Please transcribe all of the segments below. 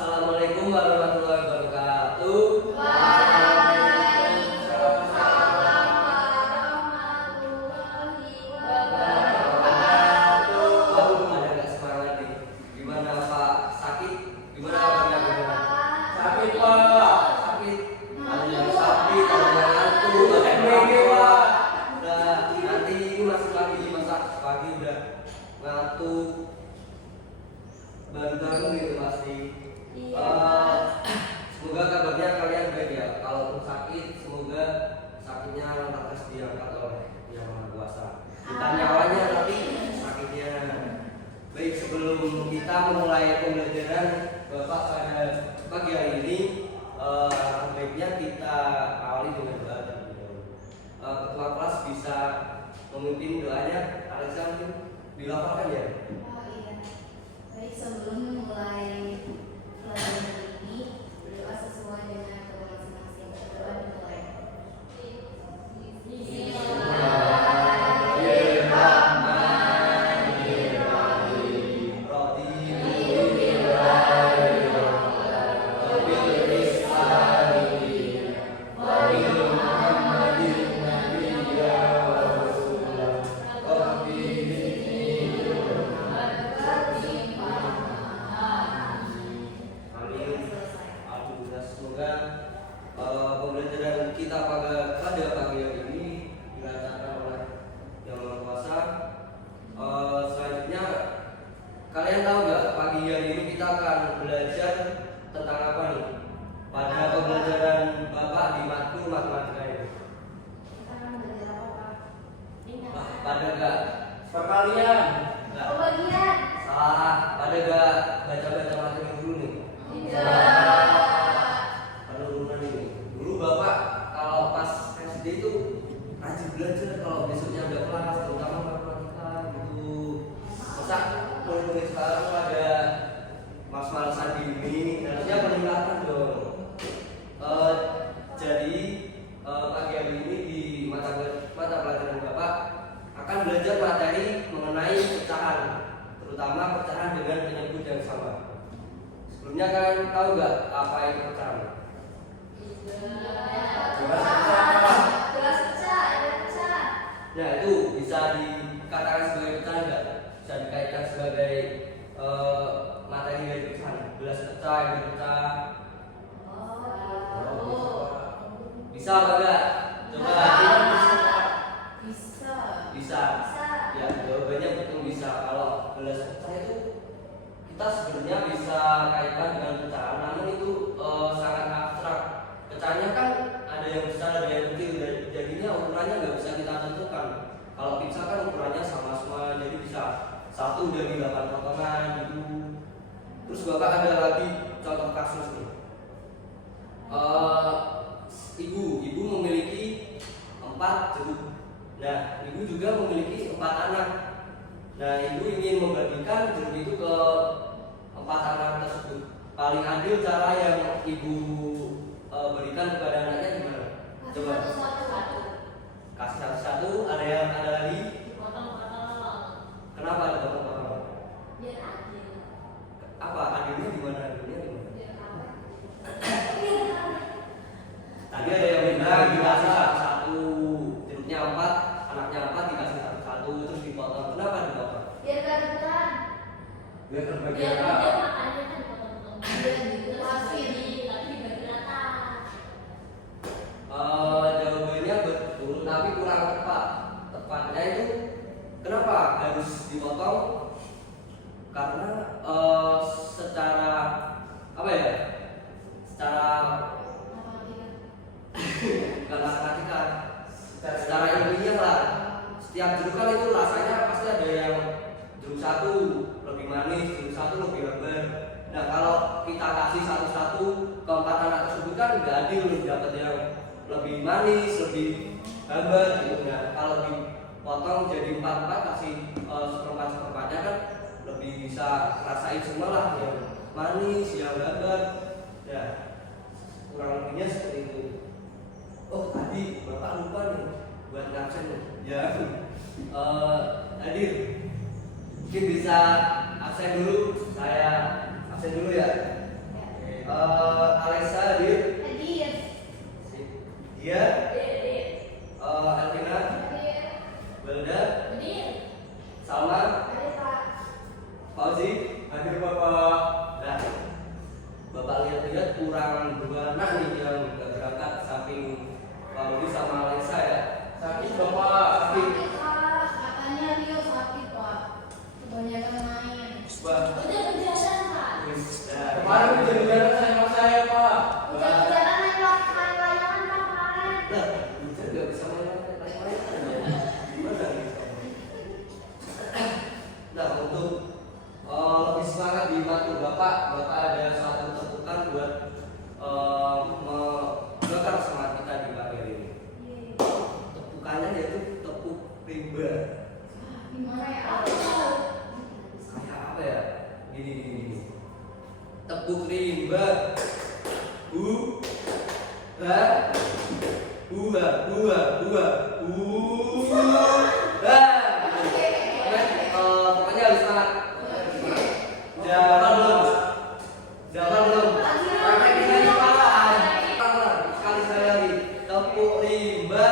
Assalamualaikum warahmatullahi wabarakatuh. Waalaikumsalam warahmatullahi wabarakatuh. Ada nggak semangat nih? Gimana Pak? Sakit? Gimana kabarnya? Sakit Pak. Sakit. Ada yang sakit, ada yang ngantuk, ada yang Pak. Udah nanti ini masuk lagi masak pagi udah ngantuk. Baru gitu pasti. Semoga kabarnya kalian baik ya. Kalaupun sakit, semoga sakitnya lantas diangkat oleh Yang Maha Kuasa. Bukan nyawanya tapi sakitnya. Baik, sebelum kita memulai pembelajaran Bapak pada pagi hari ini, baiknya kita awali dengan doa terlebih dahulu. Ketua kelas bisa memimpin doanya. Alexa mungkin dilapangkan ya. Oh iya, baik, sebelum mulai pelajaran hari ini berdoa sesuai dengan doa masing-masing. Berdoa dimulai. Amin. Alhamdulillah, semoga pembelajaran kita pada pagi hari ini dilancarkan oleh Yang Maha Kuasa. Selanjutnya, kalian tahu nggak pagi hari ini kita akan belajar tentang apa nih? Pada pembelajaran Bapak di matkul matematika ini. Kita akan belajar apa? Pada nggak? Perkalian. Nggak. Pembagian. Salah. Pada nggak baca-baca materi dulu nih? Penurunan ini. Dulu Bapak kalau pas SD itu rajin belajar, kalau besoknya ada kelas terutama matematika gitu. Masa mulai sekarang tuh ada mas-malasan gini, harusnya peningkatan dong. Jadi pagi hari ini di mata pelajaran Bapak akan belajar materi mengenai pecahan, terutama pecahan dengan penyebut yang sama. Sebelumnya kalian tahu nggak apa itu pecahan? Gelas pecah, ada pecah. Nah itu bisa dikatakan sebagai pecahan nggak? Bisa dikaitkan sebagai materi dari pecahan. Gelas pecah, yang dipecah. Bisa apa enggak? Coba Bisa. bisa. Ya jawabannya betul bisa. Kalau gelas pecah itu kita sebenarnya bisa kaitkan dengan pecahan, namun itu sangat abstrak. Pecahnya kan ada yang besar, ada yang kecil, jadinya ukurannya nggak bisa kita tentukan. Kalau pizza kan ukurannya sama semua, jadi bisa satu dari 8 potongan gitu. Terus Bapak ada lagi contoh kasus nih. Ibu memiliki 4 jeruk. Nah, ibu juga memiliki 4 anak. Nah, ibu ingin membagikan jeruk itu ke 4 anak tersebut. Paling adil cara yang ibu berikan kepada anaknya gimana? Coba kasih satu-satu. Ada lagi. Kenapa ada potong-potong? Apa adilnya gimana? Tadi ada yang bilang dikasih satu-satu, jeruknya 4, anaknya 4 dikasih satu-satu terus dipotong. Kenapa dipotong? Biar kerebutan. Biar terbagi rata. Jawabannya betul, tapi kurang tepat. Tepatnya itu kenapa harus dipotong? Karena secara apa ya? Secara bukan matematika, secara ilmiah lah. Setiap jeruk kan itu rasanya pasti ada yang jeruk satu lebih manis, jeruk satu lebih lembar. Nah kalau kita kasih satu-satu ke 4 anak tersebut kan nggak adil, dapat yang lebih manis, lebih hambar gitu. Nah kalau dipotong jadi 4-4 kasih seperempat-seperempatnya kan lebih bisa rasain semua lah, yang manis, yang hambar. Ya kurang lebihnya seperti itu. Oh tadi Bapak lupa nih buat ngabsen nih. Ya. Hadir. Mungkin bisa absen dulu. Saya absen dulu ya. Alexa hadir. Hadir. Dia. Elvina. Belda. Salma. Fauzi. Hadir Bapak. Nah, Bapak lihat-lihat kurang 2 anak nih yang nggak berangkat, samping Fauzi sama Alexa ya. Sakit Bapak. Sakit. Sakit Pak, katanya Rio sakit Pak, kebanyakan main. Wah. Udah berjalan Pak. Nah, Kemarin hujan-hujanan sama saya Pak. Udah berjalan main layangan Pak kemarin. Nah, hujan nggak bisa main-main. Gimana nih? Nah, untuk lebih semangat di mata Bapak ada satu tepukan buat membakar semangat kita di akhir ini. Tepukannya yaitu tepuk rimba. Gimana ya? Kayak apa ya? Gini. Tepuk rimba. Pokoknya harus semangat. Jalan belum? Pakai gini Pak. Sekali lagi. Tepuk rimba.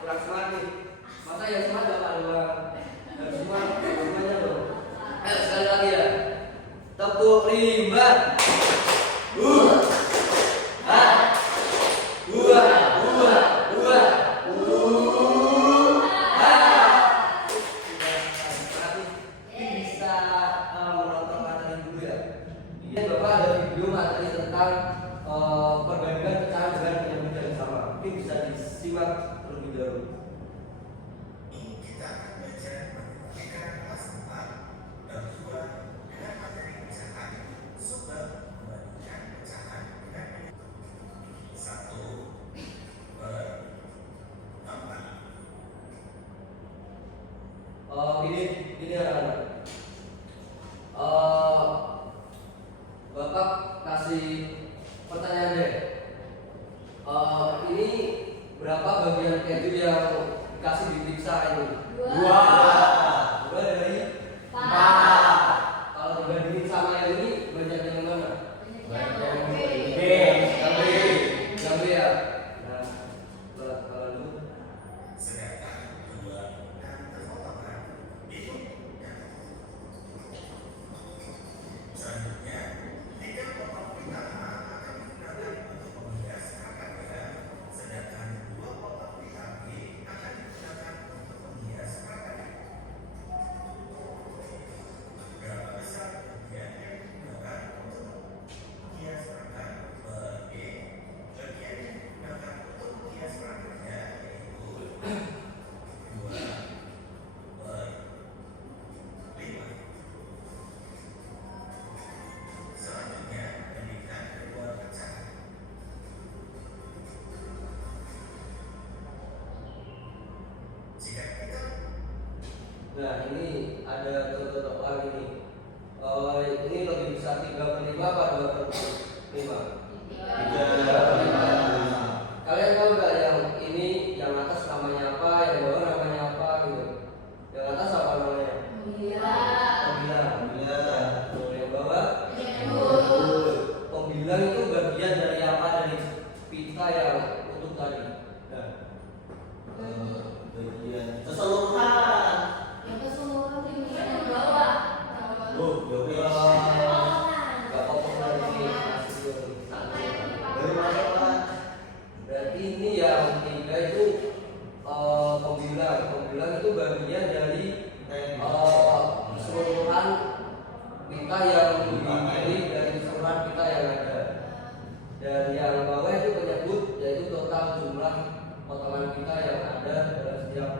Kurang semangat nih. Masa yang semangat Bapak doang? Harus semangat semuanya dong. Ayo sekali lagi ya. Tepuk rimba. Ini bisa menonton materi dulu ya. Ini Bapak ada video materi tentang perbandingan pecahan dengan penyebut yang sama. Ini bisa disimak terlebih dahulu. Kita akan belajar membuktikan kelas 4 dan 2 dengan materi pecahan sumber membandingkan pecahan dengan satu per 4. Gini anak-anak. Bapak kasih pertanyaan deh. Ini berapa bagian keju yang dikasih di pizza ini? 2 dari 4. Kalau dibandingin sama yang ini, banyak yang mana? Yang B ya. Nah, kalau lu Sedangkan 2 dan terpotongkan itu yang selanjutnya 3 potong pertama akan digunakan untuk menghias akarnya, sedangkan 2 potong pita B akan digunakan untuk menghias akarnya. Berapa besar bagian yang digunakan untuk menghias akar per B? Bagian yang digunakan untuk menghias akarnya yaitu 2 per 5. Selanjutnya, bandingkan kedua pecahan. Jika kita Nah, ini ada contoh lagi nih. Ini lebih bisa 3/5 apa 2/5? 3/5. Kalian tahu nggak yang ini yang atas namanya apa, yang bawah namanya apa gitu? Yang atas apa namanya? Pembilang. Tuh, yang bawah? Pembilang itu bagian dari apa, dari pita yang utuh tadi. Nah, bagian keseluruhan. Yang keseluruhan ini yang bawah. Nggak potong lagi. Berarti ini yang 3 itu pembilang. Pembilang itu bagian dari keseluruhan pita yang dibagi dari keseluruhan pita yang ada. Dan yang bawah itu penyebut, yaitu total jumlah potongan pita yang ada dalam setiap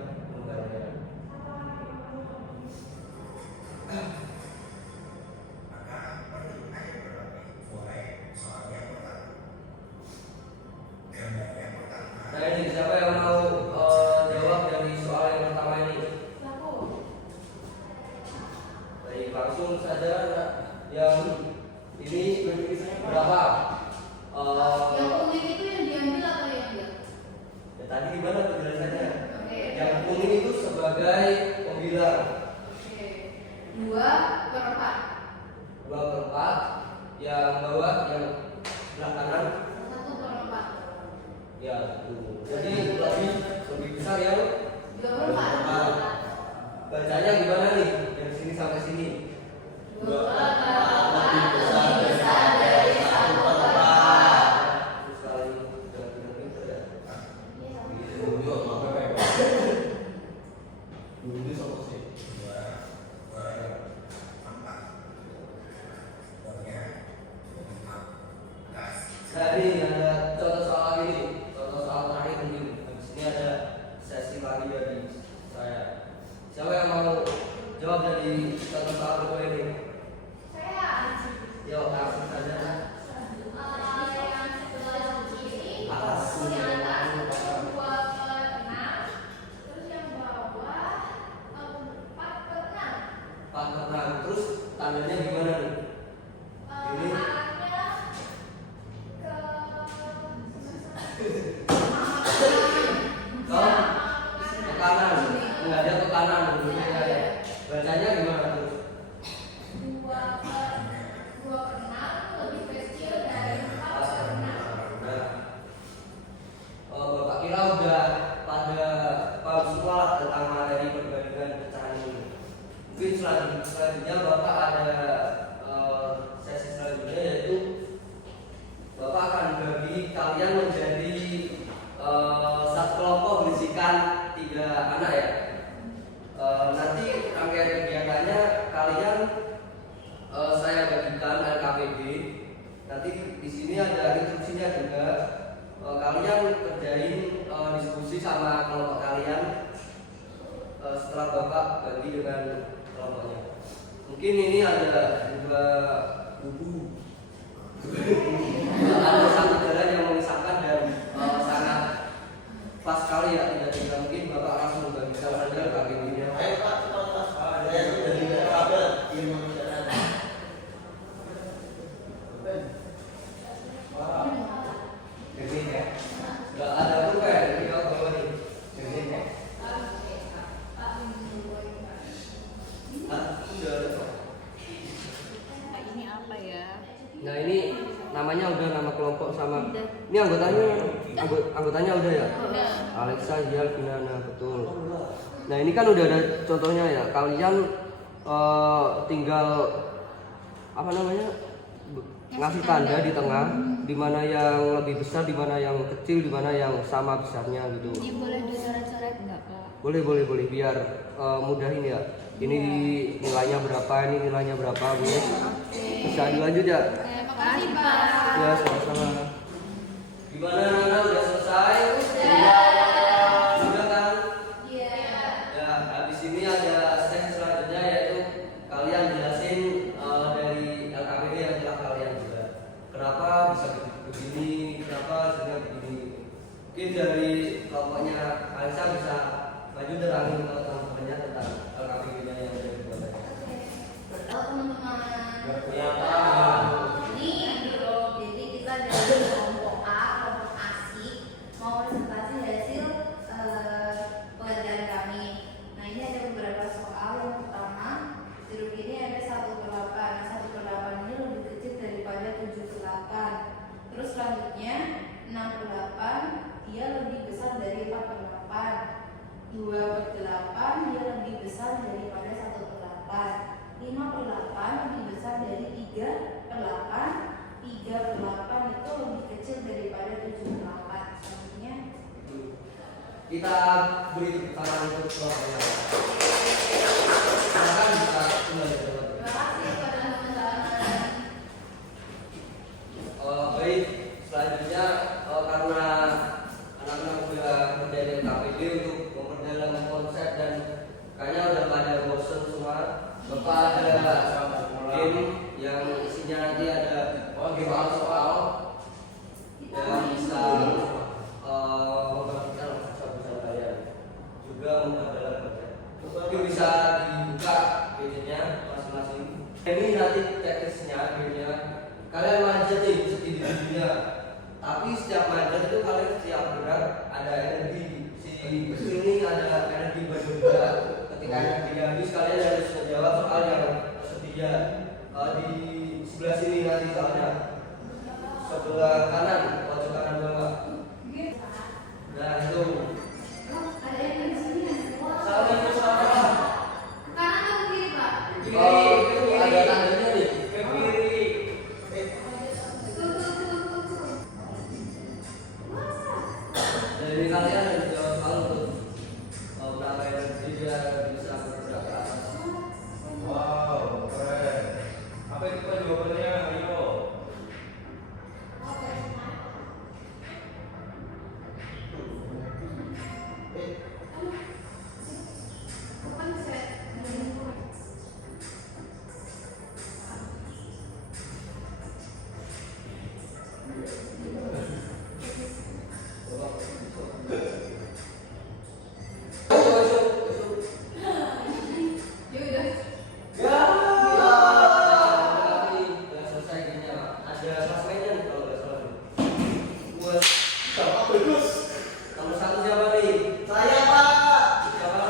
sebelah kanan 1/4. ya tuh. Jadi lebih besar yang 24. bacanya gimana nih dari sini sampai sini? 24 lebih besar dari 1/4. Terus kali gitu ya. Jadi ada contoh soal lagi nih, contoh soal terakhir mungkin. Habis ini ada sesi lagi dari saya. Siapa yang mau jawab dari contoh soal kedua ini? Saya Yuk, langsung saja. yang sebelah kiri, Atas. yang atas 2/6, terus yang bawah 4/6. 4/6. Terus tandanya gimana nih? Ini. Arahnya Oh, ke kanan. Enggak ada ke kanan, dulunya ada. Bacanya gimana tuh? 2/6 lebih kecil dari 4/6. Nah, Bapak kira udah pada paham semua lah tentang materi perbandingan pecahan ini. Mungkin selanjutnya Bapak ada sesi selanjutnya, yaitu Bapak akan bagi kalian menjadi satu kelompok berisikan 3 anak ya. Nanti rangkaian kegiatannya kalian saya bagikan LKPD. Nanti di sini ada instruksinya juga. Kalian kerjain diskusi sama kelompok kalian setelah Bapak bagi dengan kelompoknya. Mungkin ini ada 2 buku. Ada satu jalan yang memisahkan dan sangat pas sekali ya. Tidak mungkin Bapak langsung bagikan saja LKPD-nya. Ayo Pak, cepat Pak. Ada yang sudah di kabel di manusia. Kerjain ya. Nggak ada pulpen, jadi kau bawa nih. Kerjain ya. Hah? Udah ada kok. Ini apa ya? Nah ini namanya udah nama kelompok sama. Ini anggotanya udah ya. Udah. Alexa, Yal, Binana, betul. Nah ini kan udah ada contohnya ya. Kalian tinggal apa namanya ngasih tanda di tengah, di mana yang lebih besar, di mana yang kecil, di mana yang sama besarnya gitu. Ini boleh dicoret-coret nggak Pak? Boleh biar mudah ini ya. Ini nilainya berapa, ini nilainya berapa, boleh. Bisa dilanjut ya. Oke, makasih Pak. Ya, sama-sama. Gimana Nana, udah selesai? Sudah kan? Iya. Ya, habis ini ada sesi selanjutnya, yaitu kalian jelasin dari LKPD yang telah kalian juga. Kenapa bisa begini, kenapa hasilnya begini. Mungkin dari kelompoknya Alisa bisa maju terangin ke teman-temannya tentang LKPD-nya yang ada di buatannya. Halo teman-teman. Kelihatan. Ini grup, jadi kita dari kelompok A, kelompok asik mau presentasi hasil pelajaran kami. Nah ini ada beberapa soal. Yang pertama, jeruk ini ada 1/8. Nah 1/8 ini lebih kecil daripada 7/8. Terus selanjutnya 6/8 dia lebih besar dari 4/8. 2/8 dia lebih besar daripada 1/8. 5/8 lebih besar dari 3/8. 3/8 itu lebih kecil daripada 7/8. Selanjutnya Kita beri tepuk tangan untuk kelompoknya. Silakan bisa kembali ke tempat. terima kasih kepada teman-teman. Baik, selanjutnya karena anak-anak udah kerjain KPD untuk memperdalam konsep dan kayaknya udah pada bosen semua. Bapak ada game yang isinya nanti ada soal-soal yang bisa memperhatikan konsep kalian juga memperdalam konsep. Mungkin bisa dibuka gadgetnya masing-masing. Ini nanti teknisnya gamenya kalian manjat nih seperti di dunia. Tapi setiap manjat itu kalian setiap gerak ada energi. Si kecil ini ada energi juga. Ketika energi habis kalian harus menjawab soal yang tersedia di sebelah sini nanti soalnya. Sebelah sebelah kanan, pojok kanan bawah. Nah itu. Ada yang di sini ya? Saling bersama. Kanan atau kiri, Pak? Oh, ada tandanya nih. Ke kiri. Jadi kalian harus jawab kalau untuk berapa energi dia bisa bergerak ke atas. Wow, keren. Apa itu Pak jawabannya? Ayo. Ya, udah selesai gini, Pak. Ada klasmennya nih kalau nggak salah. Buat Sama bagus. nomor 1 siapa nih? Saya Pak. Siapa?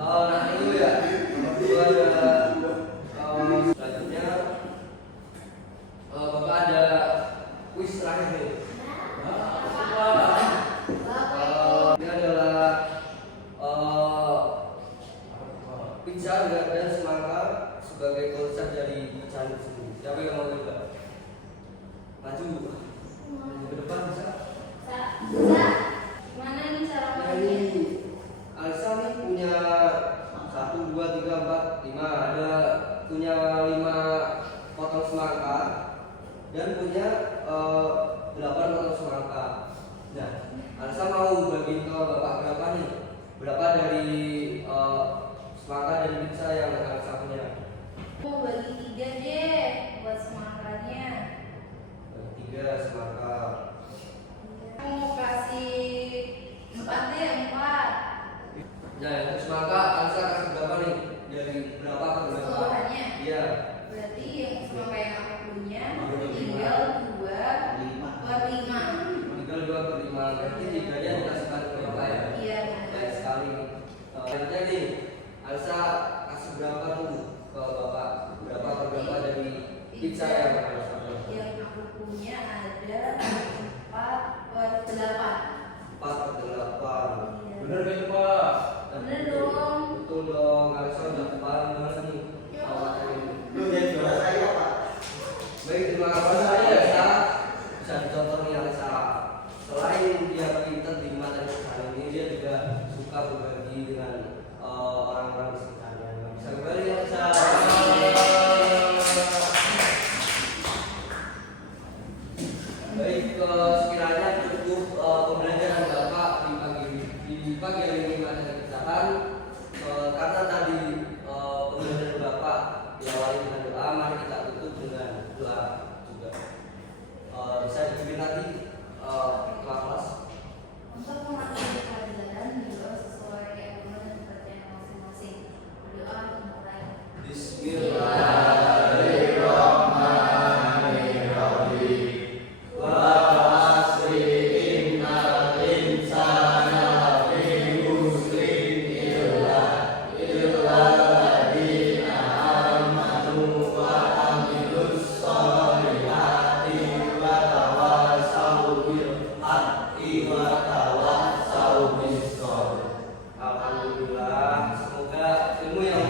Oh, nah itu ya. Nomor 2 ada selanjutnya Bapak ada kuis terakhir nih. Ini adalah pizza dan semangka sebagai konsep dari pecahan tersebut. Siapa yang mau coba? Maju ke depan bisa. Mana nih cara Nah mainnya? ini Alisa nih punya 1, 2, 3, 4, 5. Ada punya 5 potong semangka dan punya 8 potong semangka. Nah, Alisa mau bagiin ke Bapak berapa nih? Berapa dari semangka dan pizza yang Alisa punya? Mau bagi 3 deh buat semangkanya. 3 semangka. Mau kasih 4 deh, 4. Nah, untuk semangka Alisa kasih berapa nih? Dari berapa ke berapa? Keseluruhannya? Iya. Berarti yang semangka yang aku punya Tinggal tinggal 2 per 5. Tinggal 2 per 5. Berarti 3-nya dikasihkan ke Bapak ya? Iya, Baik benar. sekali. Selanjutnya nih, Alisa kasih berapa tuh ke Bapak? Berapa per berapa dari pizza yang Alisa punya? Yang aku punya ada 4 per 8. 4 per 8. Iya. Bener kan itu Pak? Bener dong. Betul dong, Alisa udah kemarin banget nih. Awalnya ini. Lu jadi juara saya Pak. Baik, terima kasih Alisa. Bisa dicontoh nih Alisa. Selain dia pintar di materi pecahan ini, dia juga suka berbagi dengan orang-orang di sekitarnya. Bisa kembali Alisa. Baik, sekiranya cukup pembelajaran Bapak di pagi hari ini materi pecahan. Karena tadi pembelajaran Bapak diawali dengan doa, mari kita tutup dengan doa juga. Bisa dipimpin nanti kelas. Untuk mengakhiri pelajaran juga sesuai agama dan kepercayaan masing-masing. Berdoa dimulai. Bismillahirrahmanirrahim. Alhamdulillah, semoga ilmu yang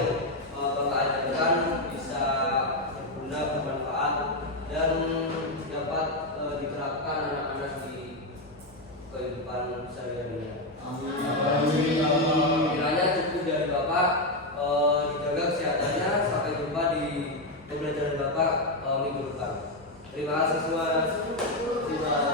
Bapak ajarkan bisa berguna, bermanfaat dan dapat diterapkan anak-anak di kehidupan sehari-harinya. Kiranya cukup dari Bapak, dijaga kesehatannya. Sampai jumpa di pembelajaran Bapak minggu depan. Terima kasih semua. Terima kasih.